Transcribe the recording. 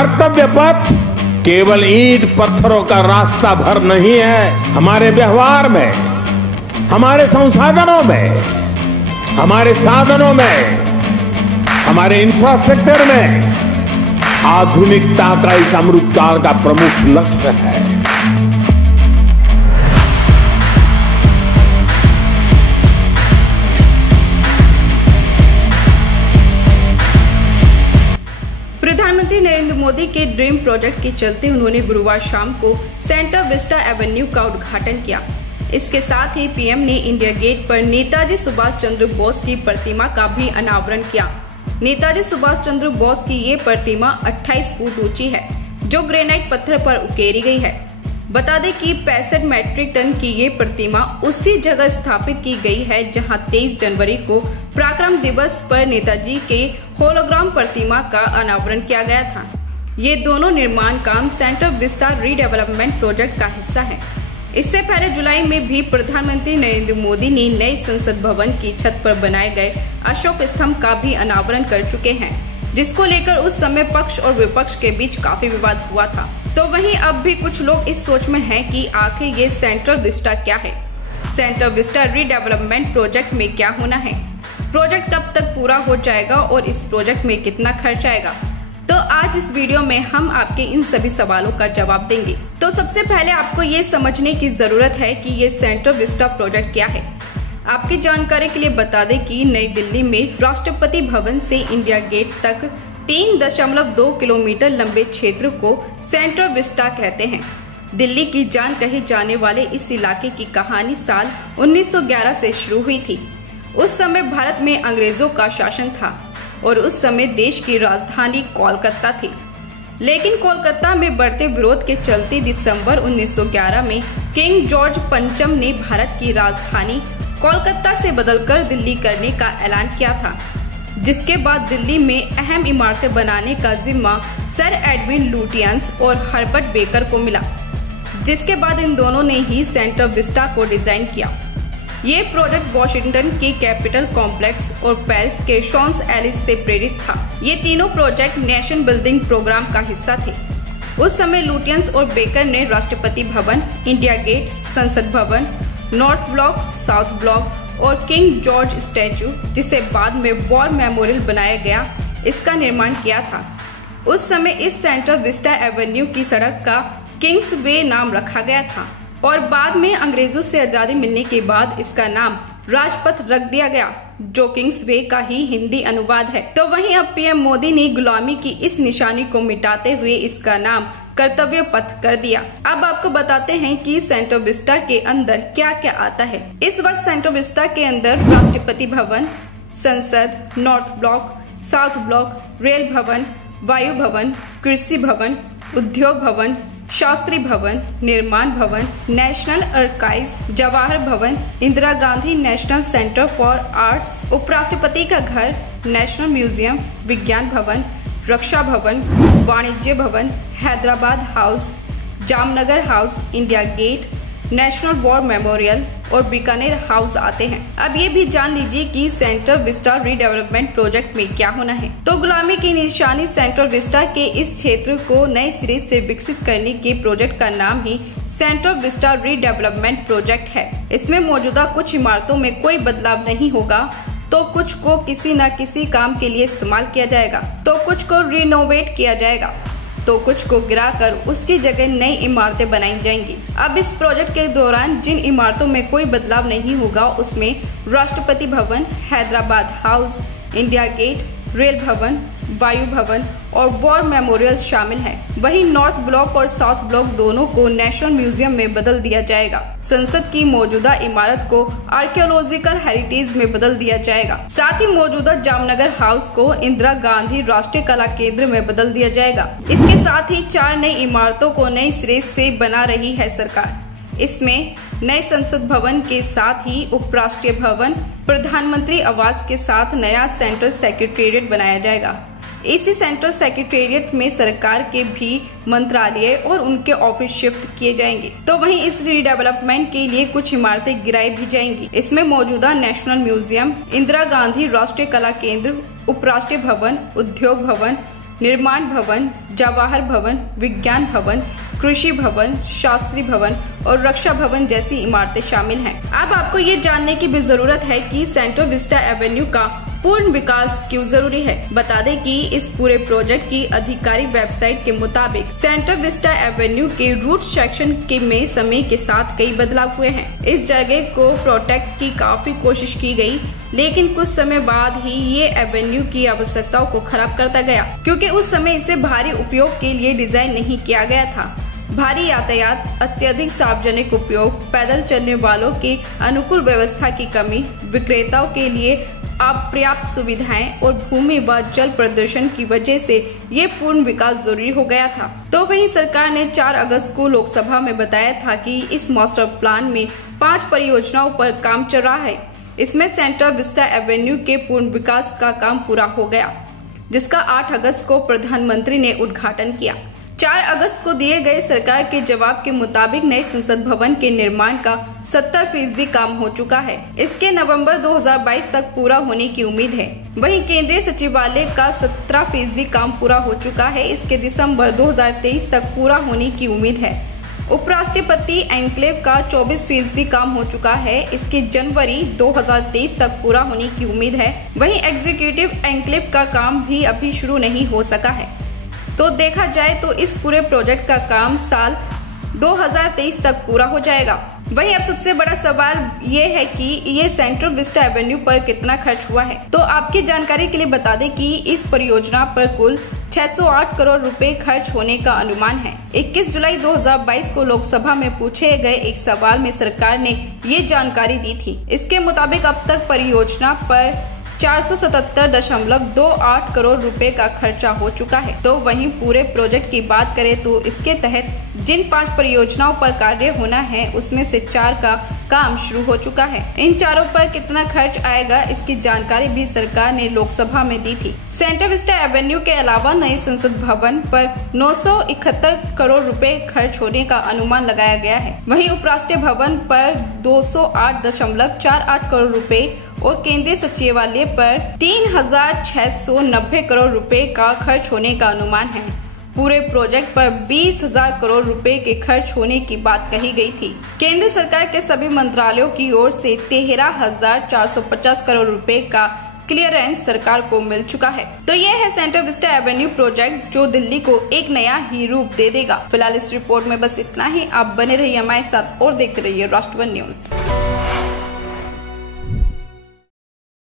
कर्तव्य पथ केवल ईंट पत्थरों का रास्ता भर नहीं है। हमारे व्यवहार में, हमारे संसाधनों में, हमारे साधनों में, हमारे इंफ्रास्ट्रक्चर में आधुनिकता का इस अमृतकाल का प्रमुख लक्ष्य है। प्रधानमंत्री नरेंद्र मोदी के ड्रीम प्रोजेक्ट के चलते उन्होंने गुरुवार शाम को सेंटर विस्टा एवेन्यू का उद्घाटन किया। इसके साथ ही पीएम ने इंडिया गेट पर नेताजी सुभाष चंद्र बोस की प्रतिमा का भी अनावरण किया। नेताजी सुभाष चंद्र बोस की ये प्रतिमा 28 फुट ऊंची है, जो ग्रेनाइट पत्थर पर उकेरी गई है। बता दें कि 65 मैट्रिक टन की ये प्रतिमा उसी जगह स्थापित की गई है जहां 23 जनवरी को पराक्रम दिवस पर नेताजी के होलोग्राम प्रतिमा का अनावरण किया गया था। ये दोनों निर्माण काम सेंटर विस्टा रीडेवलपमेंट प्रोजेक्ट का हिस्सा है। इससे पहले जुलाई में भी प्रधानमंत्री नरेंद्र मोदी ने नए संसद भवन की छत पर बनाए गए अशोक स्तंभ का भी अनावरण कर चुके हैं, जिसको लेकर उस समय पक्ष और विपक्ष के बीच काफी विवाद हुआ था। तो वहीं अब भी कुछ लोग इस सोच में हैं कि आखिर ये सेंट्रल विस्टा क्या है, सेंटर विस्टा रीडेवलपमेंट प्रोजेक्ट में क्या होना है, प्रोजेक्ट कब तक पूरा हो जाएगा और इस प्रोजेक्ट में कितना खर्च आएगा। तो आज इस वीडियो में हम आपके इन सभी सवालों का जवाब देंगे। तो सबसे पहले आपको ये समझने की जरूरत है कि ये सेंटर विस्टा प्रोजेक्ट क्या है। आपकी जानकारी के लिए बता दें कि नई दिल्ली में राष्ट्रपति भवन से इंडिया गेट तक 3.2 किलोमीटर लंबे क्षेत्र को सेंटर विस्टा कहते हैं। दिल्ली की जान कहे जाने वाले इस इलाके की कहानी साल 1911 से शुरू हुई थी। उस समय भारत में अंग्रेजों का शासन था और उस समय देश की राजधानी कोलकाता थी। लेकिन कोलकाता में बढ़ते विरोध के चलते दिसंबर 1911 में किंग जॉर्ज पंचम ने भारत की राजधानी कोलकाता से बदलकर दिल्ली करने का ऐलान किया था, जिसके बाद दिल्ली में अहम इमारतें बनाने का जिम्मा सर एडविन लुटियंस और हर्बर्ट बेकर को मिला, जिसके बाद इन दोनों ने ही सेंटर विस्टा को डिजाइन किया। ये प्रोजेक्ट वॉशिंगटन के कैपिटल कॉम्प्लेक्स और पेरिस के शॉन्स एलिस से प्रेरित था। ये तीनों प्रोजेक्ट नेशन बिल्डिंग प्रोग्राम का हिस्सा थे। उस समय लुटियंस और बेकर ने राष्ट्रपति भवन, इंडिया गेट, संसद भवन, नॉर्थ ब्लॉक, साउथ ब्लॉक और किंग जॉर्ज स्टैचू, जिसे बाद में वॉर मेमोरियल बनाया गया, इसका निर्माण किया था। उस समय इस सेंटर विस्टा एवेन्यू की सड़क का किंग्स वे नाम रखा गया था और बाद में अंग्रेजों से आजादी मिलने के बाद इसका नाम राजपथ रख दिया गया, जो किंग्स वे का ही हिंदी अनुवाद है। तो वहीं अब पीएम मोदी ने गुलामी की इस निशानी को मिटाते हुए इसका नाम कर्तव्य पथ कर दिया। अब आपको बताते हैं कि सेंटर विस्टा के अंदर क्या क्या आता है। इस वक्त सेंटर विस्टा के अंदर राष्ट्रपति भवन, संसद, north block, south block, rail Bhavan, Vayu भवन, कृषि भवन, उद्योग भवन, शास्त्री भवन, निर्माण भवन, नेशनल आर्काइव्स, जवाहर भवन, Indira Gandhi national centre for arts, उपराष्ट्रपति का घर, नेशनल म्यूजियम, विज्ञान भवन, रक्षा Bhavan, Vanijya Bhavan, Hyderabad House, Jamnagar House, India Gate, National War Memorial और बीकानेर हाउस आते हैं। अब ये भी जान लीजिए कि सेंटर विस्टा रीडेवलपमेंट प्रोजेक्ट में क्या होना है। तो गुलामी की निशानी सेंटर विस्टा के इस क्षेत्र को नए सिरे से विकसित करने के प्रोजेक्ट का नाम ही सेंटर विस्टा रीडेवलपमेंट प्रोजेक्ट है। इसमें मौजूदा कुछ इमारतों में कोई बदलाव नहीं होगा, तो कुछ को किसी न किसी काम के लिए इस्तेमाल किया जाएगा, तो कुछ को रिनोवेट किया जाएगा, तो कुछ को गिराकर उसकी जगह नई इमारतें बनाई जाएंगी। अब इस प्रोजेक्ट के दौरान जिन इमारतों में कोई बदलाव नहीं होगा उसमें Rashtrapati Bhavan, Hyderabad House, India Gate, Rail Bhavan, Vayu Bhavan और वॉर मेमोरियल शामिल है। वहीं नॉर्थ ब्लॉक और साउथ ब्लॉक दोनों को नेशनल म्यूजियम में बदल दिया जाएगा। संसद की मौजूदा इमारत को आर्कियोलॉजिकल हेरिटेज में बदल दिया जाएगा। साथ ही मौजूदा जामनगर हाउस को इंदिरा गांधी राष्ट्रीय कला केंद्र में बदल दिया जाएगा। इसके साथ ही 4 नई इमारतों को नए सिरे से बना रही है सरकार। इसमें नए संसद भवन के साथ ही उपराष्ट्रीय भवन, प्रधानमंत्री आवास के साथ नया सेंट्रल सेक्रेटेरिएट बनाया जाएगा। इसी सेंट्रल सेक्रेटेरिएट में सरकार के भी मंत्रालय और उनके ऑफिस शिफ्ट किए जाएंगे। तो वहीं इस रीडेवलपमेंट के लिए कुछ इमारतें गिराई भी जाएंगी। इसमें मौजूदा नेशनल म्यूजियम, इंदिरा गांधी राष्ट्रीय कला केंद्र, उपराष्ट्रीय भवन, उद्योग भवन, निर्माण भवन, जवाहर भवन, विज्ञान भवन, कृषि भवन, शास्त्री भवन और रक्षा भवन जैसी इमारतें शामिल हैं। अब आपको ये जानने की भी जरूरत है कि सेंट्रल विस्टा एवेन्यू का पूर्ण विकास क्यों जरूरी है। बता दें कि इस पूरे प्रोजेक्ट की आधिकारिक वेबसाइट के मुताबिक सेंट्रल विस्टा एवेन्यू के रूट सेक्शन में समय के साथ कई बदलाव हुए हैं। इस जगह को प्रोटेक्ट की काफी कोशिश की गई, लेकिन कुछ समय बाद ही ये एवेन्यू की आवश्यकताओं को खराब करता गया, क्योंकि उस समय इसे भारी उपयोग के लिए डिजाइन नहीं किया गया था। भारी यातायात, अत्यधिक सार्वजनिक उपयोग, पैदल चलने वालों की अनुकूल व्यवस्था की कमी, विक्रेताओं के लिए अपर्याप्त सुविधाएं और भूमि व जल प्रदूषण की वजह से ये पूर्ण विकास जरूरी हो गया था। तो वहीं सरकार ने 4 अगस्त को लोकसभा में बताया था कि इस मास्टर प्लान में 5 परियोजनाओं पर काम चल रहा है। इसमें सेंट्रल विस्टा एवेन्यू के पूर्ण विकास का काम पूरा हो गया, जिसका 8 अगस्त को प्रधानमंत्री ने उद्घाटन किया। 4 अगस्त को दिए गए सरकार के जवाब के मुताबिक नए संसद भवन के निर्माण का 70% काम हो चुका है। इसके नवंबर 2022 तक पूरा होने की उम्मीद है। वहीं केंद्रीय सचिवालय का 17% काम पूरा हो चुका है। इसके दिसंबर 2023 तक पूरा होने की उम्मीद है। उपराष्ट्रपति एन्क्लेव का 24% काम हो चुका है। इसके जनवरी 2023 तक पूरा होने की उम्मीद है। वहीं एग्जीक्यूटिव एन्क्लेव का काम भी अभी शुरू नहीं हो सका है। तो देखा जाए तो इस पूरे प्रोजेक्ट का काम साल 2023 तक पूरा हो जाएगा। वहीं अब सबसे बड़ा सवाल ये है कि ये सेंट्रल विस्टा एवेन्यू पर कितना खर्च हुआ है। तो आपकी जानकारी के लिए बता दें कि इस परियोजना पर कुल 608 करोड़ रुपए खर्च होने का अनुमान है। 21 जुलाई 2022 को लोकसभा में पूछे गए एक सवाल में सरकार ने ये जानकारी दी थी। इसके मुताबिक अब तक परियोजना पर 477.28 करोड़ रुपए का खर्चा हो चुका है। तो वहीं पूरे प्रोजेक्ट की बात करें तो इसके तहत जिन 5 परियोजनाओं पर कार्य होना है, उसमें से 4 का काम शुरू हो चुका है। इन चारों पर कितना खर्च आएगा, इसकी जानकारी भी सरकार ने लोकसभा में दी थी। सेंट्रल विस्टा एवेन्यू के अलावा नए संसद भवन पर 971 करोड़ रुपए खर्च होने का अनुमान लगाया गया है। वहीं उपराष्ट्रपति भवन पर 208.48 करोड़ रुपए और केंद्रीय सचिवालय पर 3690 करोड़ रुपए का खर्च होने का अनुमान है। पूरे प्रोजेक्ट पर 20,000 करोड़ रुपए के खर्च होने की बात कही गई थी। केंद्र सरकार के सभी मंत्रालयों की ओर से 13,450 करोड़ रुपए का क्लियरेंस सरकार को मिल चुका है। तो ये है सेंट्रल विस्टा एवेन्यू प्रोजेक्ट, जो दिल्ली को एक नया ही रूप दे देगा। फिलहाल इस रिपोर्ट में बस इतना ही। आप बने रहिए हमारे साथ और देखते रहिए राष्ट्रवन न्यूज।